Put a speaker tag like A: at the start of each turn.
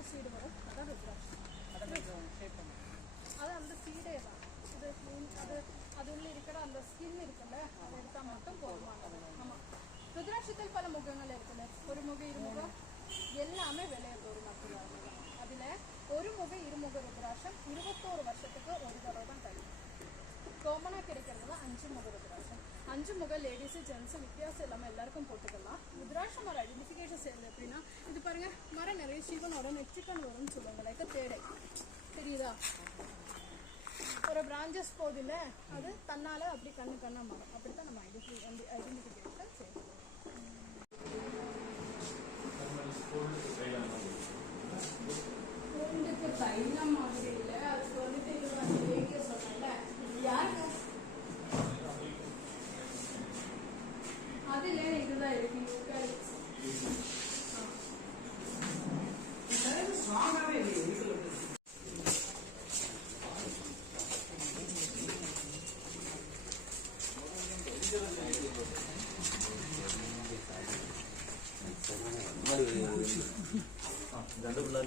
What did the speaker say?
A: தான் சீடு வரும். அதான் ருத்ராட்சம் அதை அந்த சீடே தான். மீன்- அது அது உள்ள இருக்கிற அந்த ஸ்கின் இருக்குல்ல அதை எடுத்தால் மட்டும் போதுமானது ஆமாம் ருத்ராட்சத்தில் பல முகங்கள் இருக்குல்ல. ஒரு முகம் இருமுகம் எல்லாமே விளையிறது ஒரு மட்டும் அதில் ஒரு முகம் இருமுக ருத்ராட்சம் இருபத்தோரு வருஷத்துக்கு ஒரு தடவை தான் கிடைக்கும் காமனாக கிடைக்கிறது தான் அஞ்சு முக ருத்ராட்சம். அஞ்சு முக லேடிஸு ஜென்ஸு வித்தியாசம் இல்லாமல் எல்லாருக்கும் போட்டுக்கலாம். ருத்ராட்சம் நிறைய சிவன் வரும். நெற்றிக்கண் வரும்னு சொல்லுவாங்க. லைக் தேடை. தெரியுதா? ஒரு பிரான்ச்சஸ் போகுதுல்ல அது தன்னால அப்படி கண்ணு கண்ணா மாறும். அப்படித்தான் நம்ம ஐடென்டி ஐடென்டிஃபிகேஷன் செய்யணும் பூண்டுக்கு தைலம் மாதிரி இல்லை. அதுக்கு வந்துட்டு இது வந்து சொன்னல அதுல இதுதான் இருக்கு. രണ്ട് പിള്ളേർ